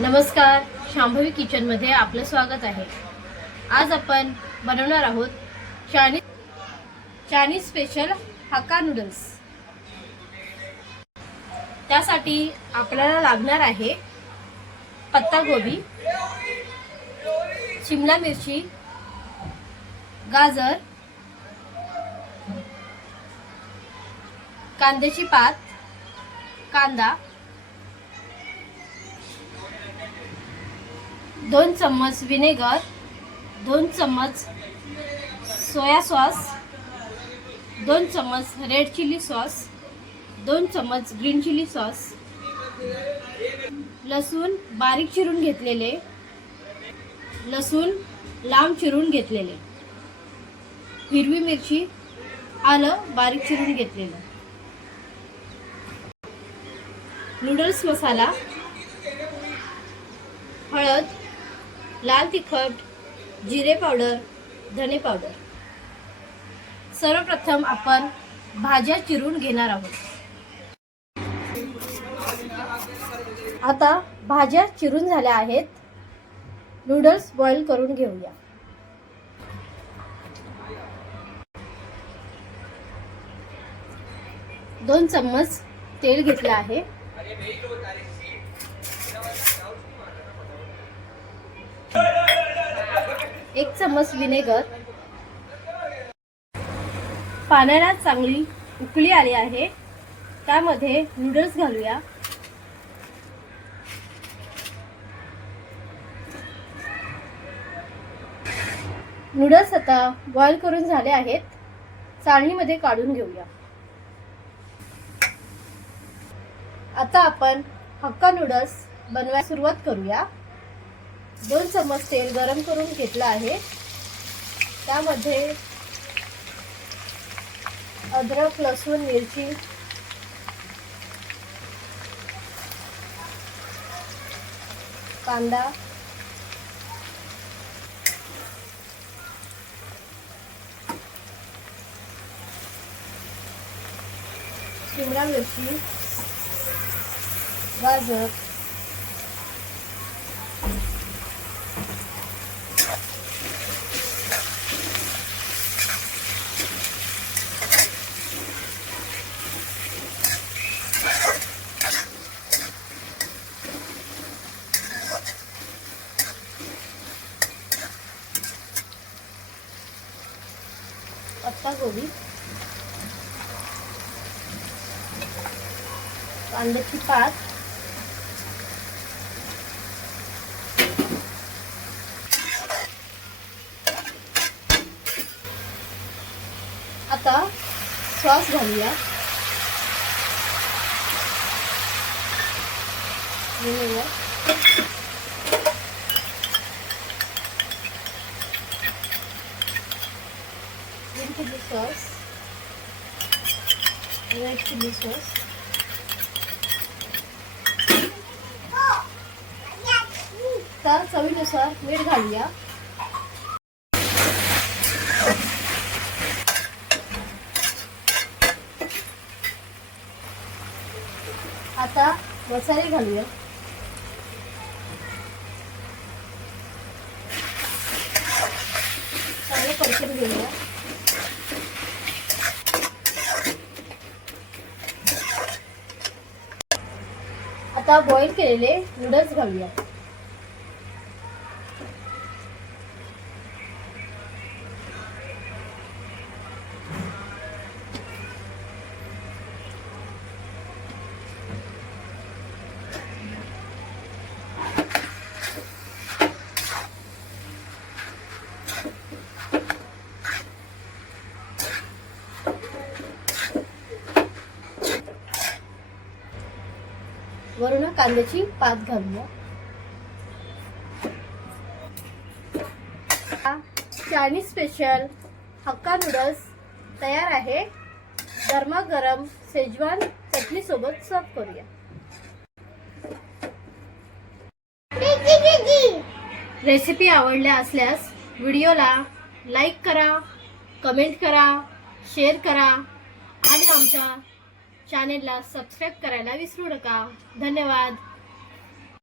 नमस्कार, शांभवी किचनमध्ये आपलं स्वागत आहे। आज आपण बनवणार आहोत चायनीज स्पेशल हक्का नूडल्स। त्यासाठी आपल्याला लागणार आहे पत्ता गोबी, शिमला मिरची, गाजर, कांद्याची पात, कांदा, 2 चम्मच विनेगर, 2 चम्मच सोया सॉस, 2 चम्मच रेड चिली सॉस, 2 चम्मच ग्रीन चिली सॉस, लसूण बारीक चिरून घेतलेले, लसूण लांब चिरून घेतलेले, हिरवी मिरची, आलं बारीक चिरून घेतलेलं, नूडल्स मसाला, हळद, लाल तिखट, जिरे पावडर, धने पावडर। सर्वप्रथम आपण भाज्या चिरून घेणार आहोत। आता भाज्या चिरून झाल्या आहेत। नूडल्स बॉईल करून घेऊया। दोन चम्मच तेल घेतले आहे। 1 चम्मच विनेगर, पाण्याला चांगली उकळी आली आहे। त्यामध्ये नूडल्स घालूया। नूडल्स आता बॉईल करून झाले आहेत। चाळणीमध्ये काढून घेऊया। आता आपण हक्का नूडल्स बनवायला सुरुवात करूया। 2 चम्मच तेल गरम करून घेतलं आहे। त्यामध्ये अद्रक, लसूण, मिरची, कांदा, शिमला मिरची, गाजर, पत्ता गोबी, कांद्याची पात, आता सॉस घालूया। Vinegar, green chili sauce, red chili sauce, तर चवीनुसार मीठ घालूया। आता मसाले घालूया। चांगले परतून घेऊया। आता बॉईल केलेले नूडल्स घालूया। वरून कांद्याची पात घालूया। चायनीज स्पेशल हक्का नूडल्स तयार आहे। गरमागरम शेजवान चटणी सोबत सर्व करूया। रेसिपी आवडल्या असल्यास व्हिडिओला लाईक करा, कमेंट करा, शेअर करा आणि आमच्या चॅनेलला सबस्क्राइब करायला विसरू नका। धन्यवाद।